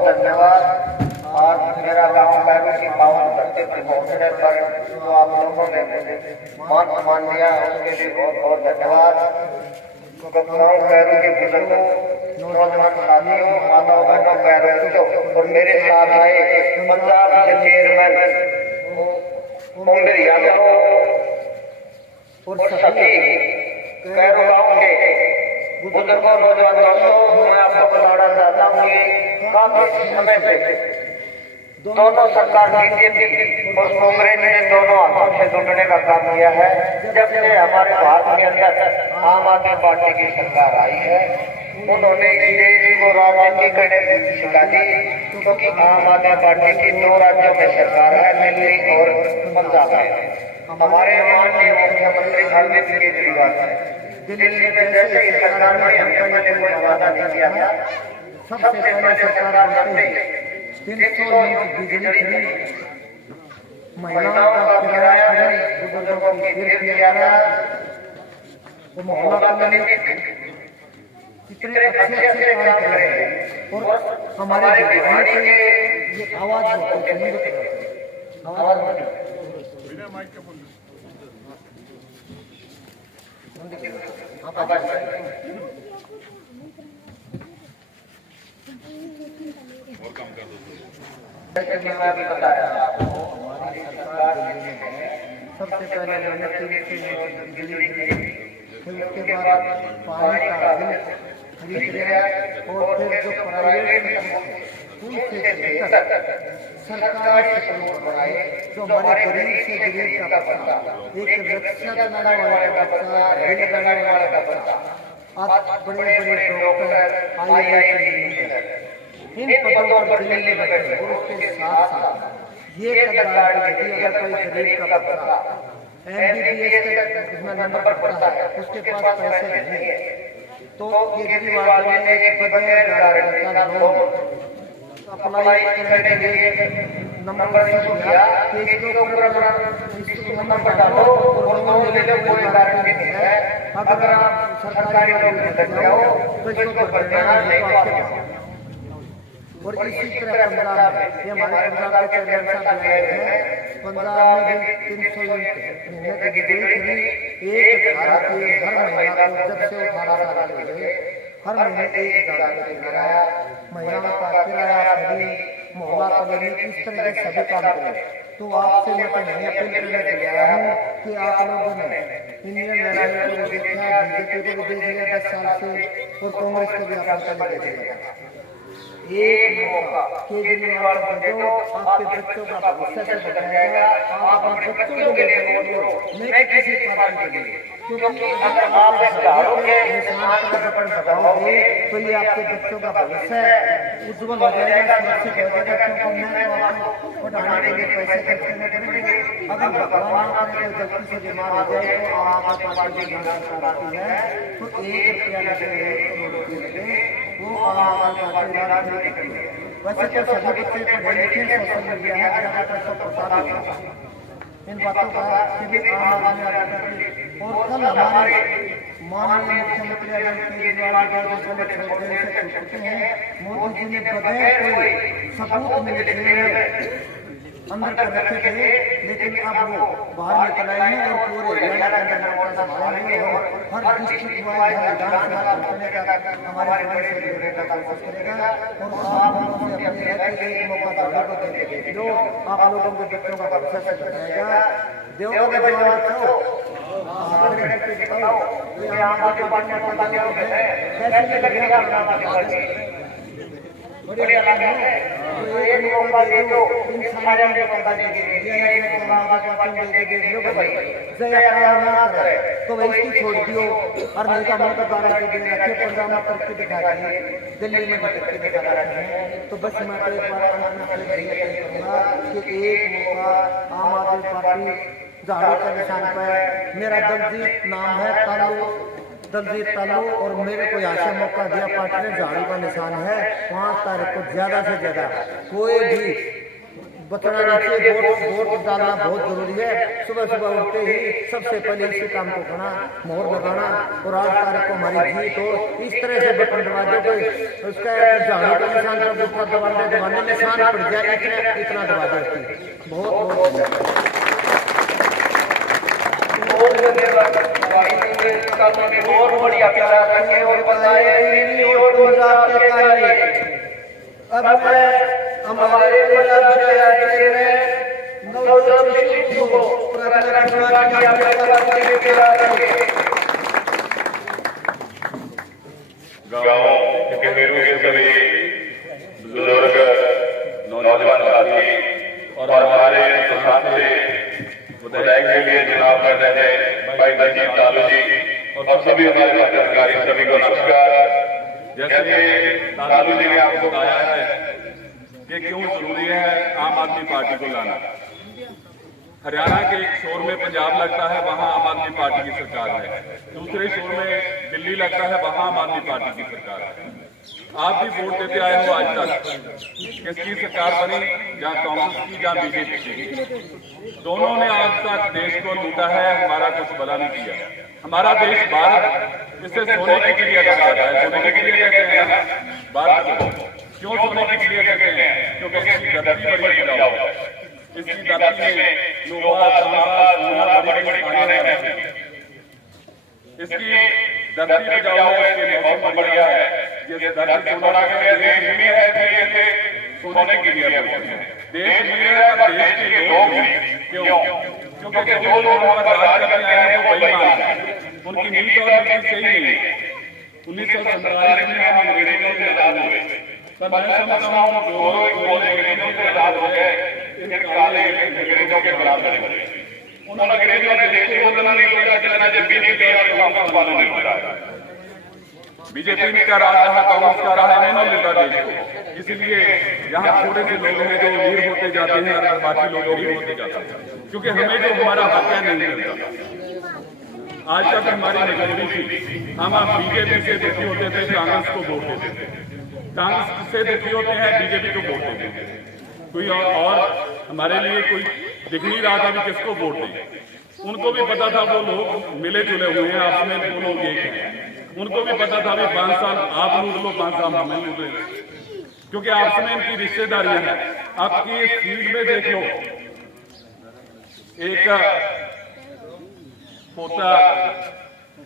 बहुत धन्यवाद। आज मेरा गांव बैरू की पावन धरती पर पहुंचने पर जो आप लोगों ने मुझे मान सम्मान दिया उसके लिए बहुत बहुत धन्यवाद। गांव बैरू के बुजुर्गों, नौजवान साथियों, माताओं बहनों, पैरों और मेरे साथ आए पंजाब के चेयरमैन ओमवीर यादव और सभी कैरो गांव के बुजुर्गों, नौजवान दोस्तों, मैं आपको बताना चाहता हूँ कि काफी समय से दोनों सरकार बीजेपी और कांग्रेस ने दोनों हाथों से जुटने का काम किया है। जब से हमारे भारत के अंदर आम आदमी पार्टी की सरकार आई है, उन्होंने देश को राजनीति करने सिखा दी, क्योंकि आम आदमी पार्टी की 2 राज्यों में सरकार है, दिल्ली और पंजाब में। हमारे माननीय मुख्यमंत्री अरविंद केजरीवाल है। दिल्ली में जैसे ही सरकार ने हमने कोई वादा नहीं किया था, सबसे पहले सरकार बनते 300 यूनिट बिजली फ्री, महिलाओं का किराया फ्री, बुजुर्गों की हेल्थ किया था, वो मोहल्ला क्लिनिक, कितने अच्छे अच्छे काम कर रहे हैं। और हमारे बिहारी के ये आवाज और काम कर दो। जैसे कि मैं अभी बताया आपको, हमारी सरकार सबसे पहले मैंने 300 यूनिट बिजली दी, फिर उसके बाद पानी का बिल खरीद लिया, और फिर जो प्राइवेट उनसे सरकारी स्कूल बनाए, जो हमारे गरीब से गरीब का बच्चा, एक रिक्शा चलाने वाले का बच्चा, रेल लगाने वाले का बच्चा, आज बड़े बड़े डॉक्टर, IIT इंजीनियर इन पदों पर दिल्ली में बैठे। और उसके साथ साथ ये सरकार की यदि अगर कोई गरीब का बच्चा MBBS का उसमें नंबर पड़ता है, उसके पास पैसे नहीं है, तो केजरीवाल ने एक बगैर गारंटी का लोन अप्लाई करने के लिए नंबर इशू किया कि इसके ऊपर इसको नंबर डालो और लोन ले लो, कोई गारंटी नहीं है। अगर आप सरकारी नौकरी लग जाओ तो इसको भरना नहीं तो आपके पास। और इसी तरह पंजाब में, ये हमारे पंजाब के चेयरमैन साहब गए हैं, पंजाब में भी 300 यूनिट महीने की बिजली फ्री, एक भारतीय हर महिला को जब से 18 साल के हुए हर महीने 1000 रुपये किराया, महिलाओं का किराया फ्री, मोहल्ला क्लिनिक, इस तरह के सभी काम करें। तो आपसे मैं तो नहीं अपील करने के लिए आया हूँ कि आप लोगों ने इंडियन नेशनल को देखा, बीजेपी को देख लिया 10 साल से, और कांग्रेस को भी आप देख लिया। एक मौका केजरीवाल को दे दो, आपके बच्चों का भविष्य से बचाएगा। आप अपने बच्चों के लिए वोट दो, नहीं किसी पार्टी के लिए, क्योंकि अगर आप इस झाड़ू के निशान पर पकड़ लगाओगे तो ये आपके बच्चों का भविष्य उज्जवल हो जाएगा, सुरक्षित हो जाएगा। क्योंकि मैं तो आपको पढ़ाने के लिए पैसे खर्च करने पड़ेंगे। अगर भगवान ना करे कोई गलती से बीमार हो जाए तो आप पार्टी की सरकार आती है तो 1 रुपया लगे, 1 करोड़ रुपये लगे, वो आम पार्टी राज नहीं करती है। वैसे तो सभी बच्चे पढ़े लिखे, सोशल मीडिया है, ज्यादातर सब प्रसार होता है इन बातों का कि आम आदमी और कल हमारे माननीय मुख्यमंत्री अरविंद केजरीवाल से छूटते हैं। मोदी जी ने बगैर कोई सबूत मिले अंदर कर रखे थे, लेकिन अब वो बाहर निकल आए हैं और पूरे हरियाणा के अंदर मोर्चा संभालेंगे और हर डिस्ट्रिक्ट वाइज विधानसभा चुनने का हमारे बड़े से जुड़ने का कोशिश करेगा। और आप लोगों से अपनी रहती है एक मौका झाड़ू को देंगे जो आप लोगों के बच्चों का भविष्य बनाएगा। देवों के जवान बच्चों बताओ, ये आम आदमी पार्टी में पता कैसे लगेगा आपका बढ़िया लगा है। तो एक मौका दे दो, इन सारे को मौका देंगे, ये एक मौका पार्टी देंगे, लो भाई जय काम ना करे तो वैसे ही छोड़ दियो। और नहीं तो हम तो गारंटी दे रखे, पंजाब में करके दिखा रहे, दिल्ली में करके दिखा रहे हैं। तो बस मैं तो एक बार अपने यही कहूँगा कि एक मौका आम आदमी पार्टी झाड़ू के निशान पर, मेरा दलजीत नाम है, दलजीत तालू, और मेरे को यहाँ से मौका दिया पार्टी ने, झाड़ू का निशान है। 5 तारीख को ज्यादा से ज्यादा कोई भी बचना नहीं चाहिए। वोट डालना बहुत जरूरी है। सुबह सुबह उठते ही सबसे पहले इसी काम को करना, मोहर लगाना और 8 तारीख को हमारी जीत हो। इस तरह से बटन दबाते को उसका झाड़ू का निशान का गुफा दबाने निशान पड़ गया, इतना दबा देती। बहुत बहुत और बढ़िया पिला सके और बनाए अब मैं हमारे पंजाब शहर में नवजोत को प्रार्थना करूंगा कि आप गाँव के सभी बुजुर्ग नौजवान साथी और हमारे संस्थान से विधायक के लिए चुनाव कर रहे हैं भाई बलजीत लालू जी और सभी हमारे अधिकारी सभी को नमस्कार। जैसे लालू जी ने आपको बताया है कि क्यों जरूरी है आम आदमी पार्टी को लाना। हरियाणा के एक शोर में पंजाब लगता है, वहां आम आदमी पार्टी की सरकार है। दूसरे शोर में दिल्ली लगता है, वहां आम आदमी पार्टी की सरकार है। आप भी वोट देते आए हो आज तक, किसकी सरकार बनी, जहाँ कांग्रेस की जहाँ बीजेपी की। दोनों ने आज तक देश को लूटा है, हमारा कुछ भला नहीं किया। हमारा देश भारत, इसे सोने की चिड़िया कहा जाता है। सोने की चिड़िया कहते हैं ना भारत को। क्यों सोने की चिड़िया कहते हैं? क्योंकि इसकी धरती बड़ी उपजाऊ है। इसकी धरती में लोहा, तांबा, सोना बड़ी बड़ी खाने हैं। इसकी धरती उपजाऊ है, इसके मौसम बढ़िया है। ये धरती सोना के देश नहीं है, सोने की चिड़िया बोलते हैं। देश नहीं है पर देश के लोग क्यों? क्योंकि जो लोग राज करते आए हैं वो बेईमान हैं, उनकी नीति और नीति सही नहीं है। 1947 में हम अंग्रेजों से आजाद हुए, पर मैं समझता हूँ जो अंग्रेजों से आजाद हो गए, इन काले अंग्रेजों के बराबर हुए। उन अंग्रेजों ने देश को बदलना नहीं किया, जितना जब बीजेपी और वालों ने किया। बीजेपी का राज रहा, कांग्रेस का राज नहीं मिलता देश को। इसलिए यहाँ थोड़े से लोग हैं जो वीर होते जाते हैं और बाकी लोग गरीब होते जाते हैं, क्योंकि हमें जो हमारा हक है नहीं मिलता। आज तक हमारी मजबूरी थी, हम बीजेपी से दुखी होते थे, कांग्रेस को वोट देते थे। कांग्रेस से दुखी होते हैं, बीजेपी को वोट देते हैं। कोई और हमारे लिए कोई दिख नहीं रहा था कि किसको वोट दें। उनको भी पता था वो लोग मिले जुले हुए हैं, आपस में दो लोग एक हैं। उनको भी पता था भी 5 साल आप लूट लो, 5 साल हमें लूट लो, क्योंकि आपस में इनकी रिश्तेदारियां हैं। आपकी फील्ड में देख लो, एक पोता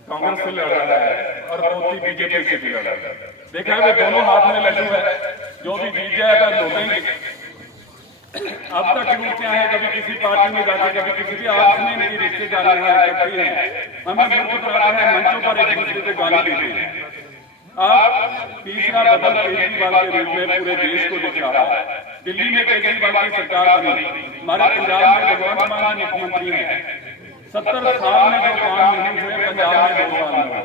कांग्रेस से लड़ रहा है और पोती बीजेपी से भी लड़ रहा है। देखा है, वे दोनों हाथ में लड्डू है, जो भी जीत जाएगा लौटेंगे। अब तक रूप क्या है, कभी किसी पार्टी में जाके, कभी किसी भी आपस में इनकी रिश्तेदारियां इकट्ठी हैं। हमें मूर्ख कराते हैं, मंचों पर एक दूसरे को गाली देते हैं। अब तीसरा बदल केजरीवाल के रूप में पूरे देश को दिख रहा है। दिल्ली में केजरीवाल की सरकार बनी, हमारे पंजाब में भगवंत मान मुख्यमंत्री हैं। 70 साल में जो काम नहीं हुए, पंजाब में 2 साल में हुए।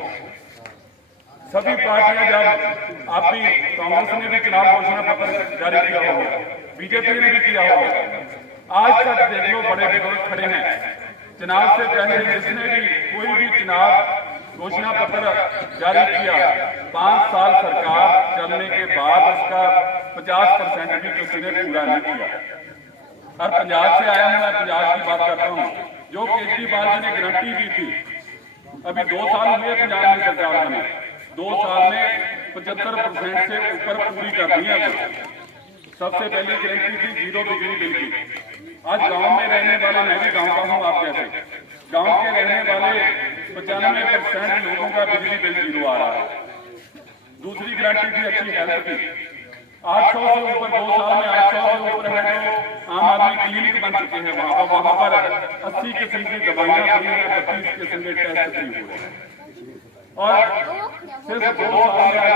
सभी पार्टियां, जब आप भी, कांग्रेस ने भी चुनाव घोषणा पत्र जारी किया होगा, बीजेपी ने भी किया होगा। आज तक देख लो, बड़े बुजुर्ग खड़े हैं। चुनाव से पहले जिसने भी कोई भी चुनाव घोषणा पत्र जारी किया, 5 साल सरकार चलने के बाद उसका 50% भी किसी ने पूरा नहीं किया। और पंजाब से आया हूं, मैं पंजाब की बात करता हूं, जो केजरीवाल जी ने गारंटी दी थी, अभी 2 साल हुए पंजाब में सरकार बनी, 2 साल में 75% से ऊपर पूरी कर दी है। सबसे पहली गारंटी थी 0 बिजली बिल की। आज गांव में रहने वाले, मैं भी गांव का हूं आप जैसे, गांव के रहने वाले 95% लोगों का बिजली बिल 0 आ रहा है। दूसरी गारंटी थी अच्छी हेल्थ की। 800 से ऊपर 2 साल में 800 से ऊपर है जो आम आदमी क्लिनिक बन चुके हैं। वहां पर 80 किस्म की दवाइयां फ्री है, 32 किस्म के टेस्ट फ्री हो रहे हैं। और सिर्फ 2 साल में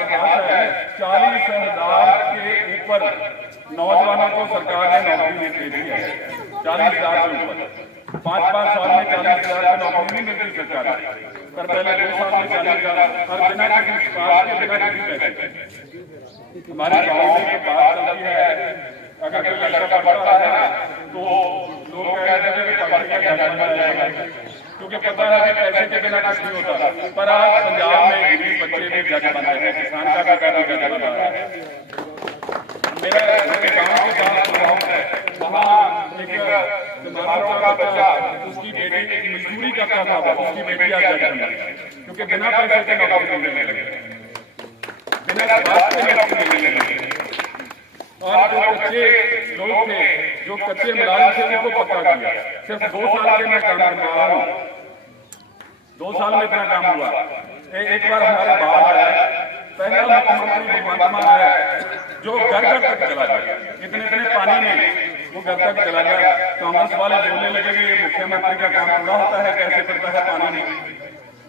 इतिहास है, 40,000 के ऊपर नौजवानों को सरकार ने नौकरी दे दी है। 40,000 के ऊपर 5-5 साल में 40,000 की नौकरी नहीं मिलती सरकार, पर पहले 2 साल में 40,000 और बिना किसी बात के, बिना किसी पैसे। हमारे गाँव में एक बात चलती है, अगर कोई लड़का पढ़ता है तो लोग कहते हैं कि पढ़ के जज बन जाएगा, क्योंकि पता है कि पैसे के बिना कुछ नहीं होता। पर आज पंजाब में गरीब बच्चे भी जज बन रहे हैं, किसान का बेटा भी जज बन रहा है। मेरा गाँव के साथ मजदूरी करता था वो, उसकी बेटी आज जज बन गई, क्योंकि बिना पैसे के नौकरी मिलने लगी, बिना बात के नौकरी मिलने लगी। और जो कच्चे लोग थे, जो कच्चे मुलाजिम थे, उनको पक्का किया। सिर्फ 2 साल के मैं काम करवा रहा हूँ, 2 साल में इतना काम हुआ। एक बार हमारे बाहर आया, पहला मुख्यमंत्री भगवंत मान आया, जो घर घर तक चला गया, इतने पानी में वो घर तक चला गया। कांग्रेस वाले बोलने लगे कि ये मुख्यमंत्री का काम पूरा होता है, कैसे करता है पानी में,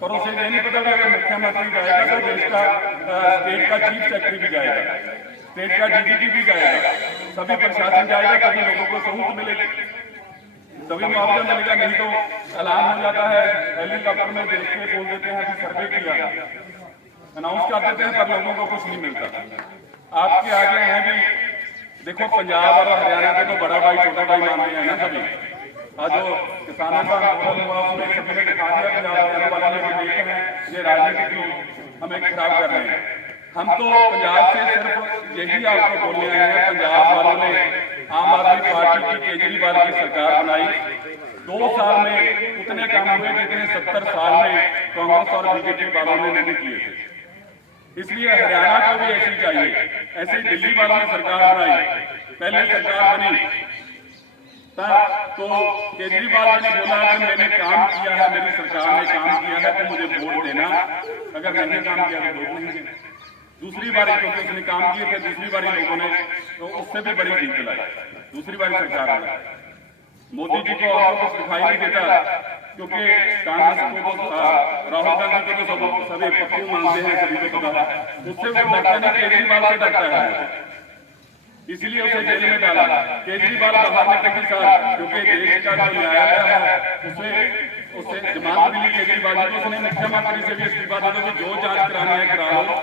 पर उसे ये नहीं पता था कि मुख्यमंत्री जाएगा तो देश का स्टेट का चीफ सेक्रेटरी भी जाएगा, स्टेट का डीजीपी भी जाएगा, सभी प्रशासन जाएगा, तभी लोगों को सहूलियत मिलेगी, तभी मुआवजा मिलेगा। नहीं तो ऐलान हो जाता है, हेलीकॉप्टर में देख के बोल देते हैं कि सर्वे किया, अनाउंस कर देते हैं, पर लोगों को कुछ नहीं मिलता। आपके आगे हैं भी, देखो पंजाब और हरियाणा के तो बड़ा भाई छोटा भाई मानते हैं ना सभी। आज जो किसानों का आंदोलन हुआ उसमें सभी ने दिखा दिया, पंजाब हरियाणा वाले ने देखे हैं ये राजनीतिक लोग हमें खराब कर रहे हैं। हम तो पंजाब से सिर्फ यही आपको बोलने आए हैं, पंजाब वालों ने आम आदमी पार्टी की केजरीवाल की सरकार बनाई, 2 साल में उतने काम हुए जितने 70 साल में कांग्रेस और बीजेपी वालों ने नहीं किए थे। इसलिए हरियाणा को भी ऐसी चाहिए, ऐसे ही दिल्ली वालों ने सरकार बनाई, पहले सरकार बनी तो केजरीवाल जी ने बोला कि मैंने काम किया है, मेरी सरकार ने काम किया है तो मुझे वोट देना, अगर मैंने काम किया तो वोट नहीं देना। दूसरी बारी क्योंकि उसने काम किए थे, दूसरी बारी लोगों ने तो उससे भी बड़ी जीत दिलाई, दूसरी बारी सरकार आई। मोदी जी को और कुछ दिखाई नहीं देता, क्योंकि कांग्रेस को राहुल गांधी को तो सभी पप्पू मानते हैं, सभी को पता है, उससे वो डरता नहीं, केजरीवाल से डरता है, इसलिए उसे जेल में डाला। केजरीवाल बाहर निकलने साथ, क्योंकि देश का जो न्यायालय है उसे जमानत मिली केजरीवाल को, उसने मुख्यमंत्री से भी इस्तीफा दे दो, जो जांच करानी है करा लो,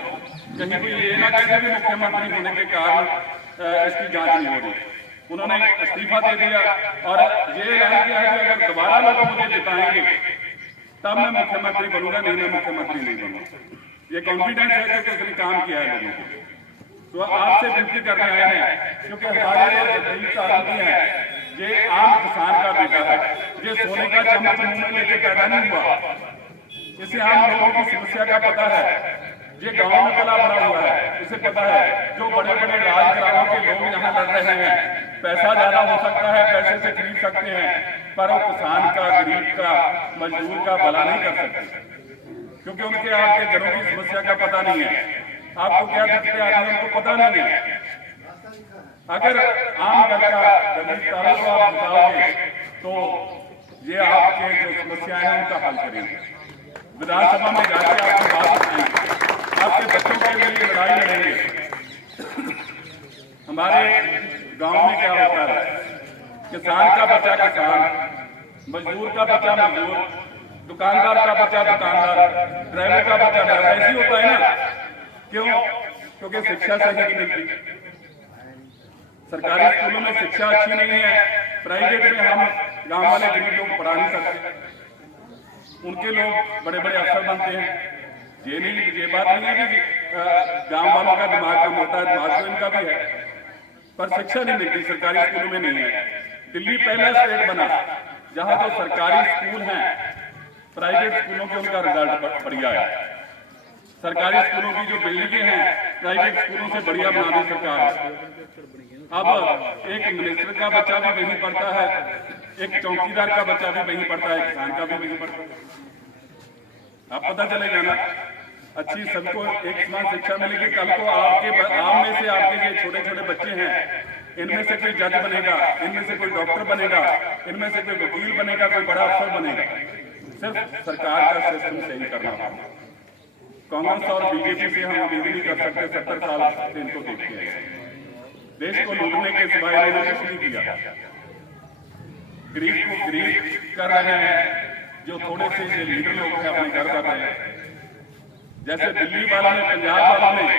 कहीं भी ये ना कहे भी मुख्यमंत्री होने के कारण इसकी जांच नहीं हो रही। उन्होंने इस्तीफा दे दिया और ये ऐलान किया है कि अगर दोबारा लोग मुझे जिताएंगे तब मैं मुख्यमंत्री बनूंगा, नहीं मैं मुख्यमंत्री नहीं बनूंगा। ये कॉन्फिडेंस है कि उसने काम किया है लोगों को। तो आपसे विनती करने आए हैं, क्योंकि हमारे जो जगदीश आदमी है ये आम किसान का बेटा है, ये सोने का चम्मच मुंह में लेके पैदा नहीं हुआ, इसे आम लोगों की समस्या का पता है, ये गांव में पला बड़ा हुआ है, उसे पता है जो बड़े बड़े राजघरानों के लोग यहाँ लड़ रहे हैं, पैसा ज्यादा हो सकता है, पैसे से खरीद सकते हैं, पर वो किसान का, गरीब का, मजदूर का भला नहीं कर सकते, क्योंकि उनके आपके घरों की समस्या का पता नहीं है। आपको क्या दिखते आदमी उनको पता नहीं है। अगर आम घर का गरीब तालों को आप बताओगे तो ये आपके जो समस्याएं हैं उनका हल करेंगे, विधानसभा में जाके आपकी बात सुनेंगे, आपके बच्चों के लिए लड़ाई लड़ेंगे। हमारे गांव में क्या होता है, किसान का बच्चा किसान, मजदूर का बच्चा मजदूर, दुकानदार का बच्चा दुकानदार, ड्राइवर का बच्चा ड्राइवर, ऐसी होता है ना। क्यों? क्योंकि शिक्षा सही नहीं मिलती, सरकारी स्कूलों में शिक्षा अच्छी नहीं है, प्राइवेट में हम गांव वाले गरीब लोग पढ़ा नहीं सकते, उनके लोग बड़े बड़े अफसर बनते हैं। ये बात नहीं है कि गांव वालों का दिमाग कम होता है, दिमाग तो इनका भी है, पर शिक्षा नहीं मिलती, सरकारी स्कूलों में नहीं है। दिल्ली पहला स्टेट बना जहां तो सरकारी स्कूल हैं, प्राइवेट स्कूलों के उनका रिजल्ट बढ़िया है। सरकारी स्कूलों की जो बिल्डिंगें हैं प्राइवेट स्कूलों से बढ़िया बना दी सरकार। अब एक मिनिस्टर का बच्चा भी वहीं पढ़ता है, एक चौकीदार का बच्चा भी वहीं पढ़ता है, किसान का भी वहीं पढ़ता है। अब पता चलेगा ना, अच्छी सबको एक समान शिक्षा मिलेगी। कल को आपके आम में से आपके ये छोटे छोटे बच्चे हैं, इनमें से कोई जज बनेगा, इनमें से कोई डॉक्टर बनेगा, इनमें से कोई वकील बनेगा, कोई बड़ा अफसर बनेगा। सिर्फ सरकार का सिस्टम सही करना होगा। कांग्रेस और बीजेपी से हम उम्मीद नहीं कर सकते, 70 साल से इनको देखते हैं, देश को लूटने के सिवाय इन्होंने कुछ नहीं किया। गरीब को गरीब कर रहे हैं, जो थोड़े से ये लीडर लोग हैं अपने घर कर रहे हैं। जैसे दिल्ली वालों ने, पंजाब वालों ने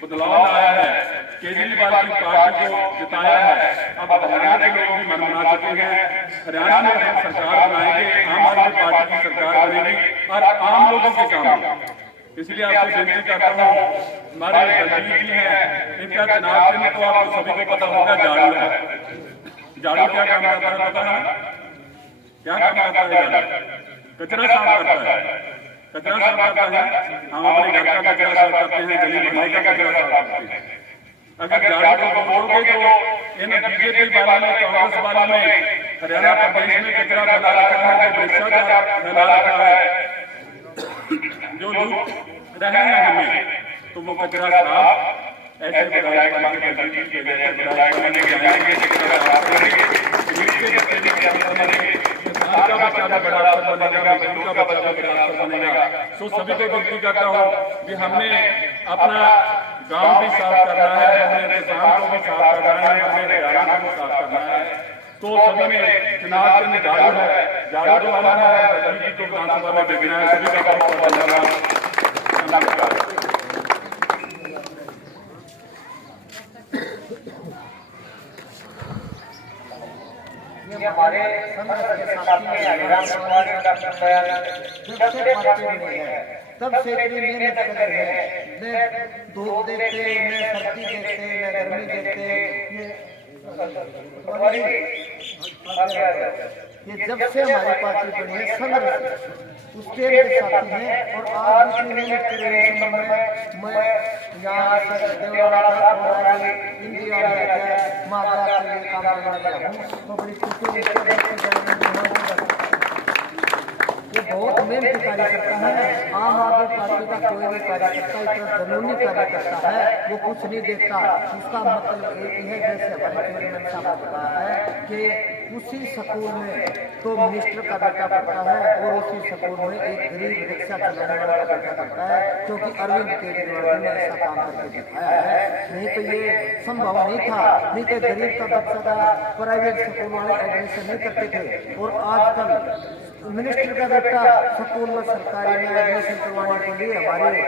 बदलाव लाया है, केजरीवाल की पार्टी को जिताया है, अब हरियाणा के लोग भी मन बना चुके हैं। हरियाणा में हम सरकार बनाएंगे, आम आदमी पार्टी की सरकार बनेगी और आम लोगों के काम। इसलिए आपसे विनती करता हूँ, हमारे दलजीत जी हैं, इनका चुनाव चिन्ह तो आपको सभी को पता होगा, झाड़ू है। झाड़ू क्या काम करता है पता है? क्या काम करता है जाना? कचरा साफ करता है, कचरा साफ करता है। हम अपने घर का कचरा साफ करते हैं, गली मोहल्ले का कचरा साफ करते हैं। अगर झाड़ू को बोलोगे तो इन बीजेपी वालों ने, कांग्रेस वालों ने हरियाणा प्रदेश में कचरा फैला रखा है, जो भ्रष्टाचार फैला रखा है, जो लूट रहे हैं हमें, तो वो कचरा साफ ऐसे विधायक बन के विधायक बनने के जाएंगे, कचरा साफ करेंगे, इसके जितने भी काम बनेंगे, किसान का बच्चा भी बड़ा अफसर बनेगा, मजदूर का बच्चा भी बड़ा अफसर बनेगा। सो सभी को विनती करता हूँ कि हमने अपना गांव भी साफ करना है, हमने किसान को भी साफ करना है, हमने हरियाणा को भी साफ करना है। तो सभी में चुनाव के झाड़ू है, झाड़ू जो हमारा है, सभी को विधानसभा में भेजना है। सभी का बहुत बहुत धन्यवाद। ये हमारे संघ के साथी हरियाणा समाज का जब से पार्टी बनी है तब से इतनी मेहनत कर रहे हैं। न धूप देखते, न सर्दी देखते, न गर्मी देखते। ये जब से हमारी पार्टी बनी है संघ उसके मेरे साथी हैं। और आज इतनी मेहनत कर रहे हैं। मैं यहाँ देववाड़ा इंडिया में माता के लिए काम करने लगा हूँ। तो बड़ी खुशी ये बहुत मेहनत कार्य करता है। आम आदमी पार्टी का कोई भी कार्यकर्ता इतना जरूरी कार्य करता है, वो कुछ नहीं देखता। इसका मतलब एक ही है, जैसे हमारे चेयरमैन साहब ने कहा है कि उसी स्कूल में तो मिनिस्टर का बेटा पढ़ता है और उसी स्कूल में एक गरीब रिक्शा चलाने वाला का बेटा पढ़ता है, क्योंकि अरविंद केजरीवाल ने ऐसा काम करके दिखाया है। नहीं तो ये संभव नहीं था। नहीं तो गरीब का बच्चा का प्राइवेट स्कूल वाले एडमिशन नहीं करते थे। और आजकल मिनिस्टर का बेटा स्कूल में सरकारी में एडमिशन करवाने के लिए हमारे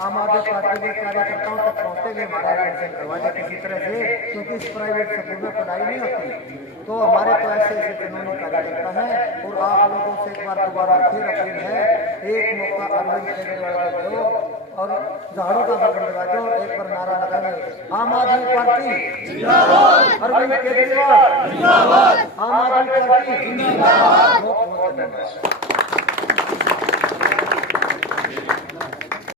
आम आदमी पार्टी के कार्यकर्ताओं तक पहुँचते हुए हमारा एडमिशन करवाने किसी तरह से, क्योंकि इस प्राइवेट स्कूल में पढ़ाई नहीं होती। तो हमारे तो ऐसे ऐसे कानूनी कार्यकर्ता है। और आप लोगों से एक बार दोबारा फिर अपील है, एक मौका अरविंद केजरीवाल को दो और झाड़ू का बटन दबा दो, एक बार नारा लगाएंगे आम आदमी पार्टी जिंदाबाद, अरविंद केजरीवाल जिंदाबाद, आम आदमी पार्टी जिंदाबाद। बहुत बहुत धन्यवाद।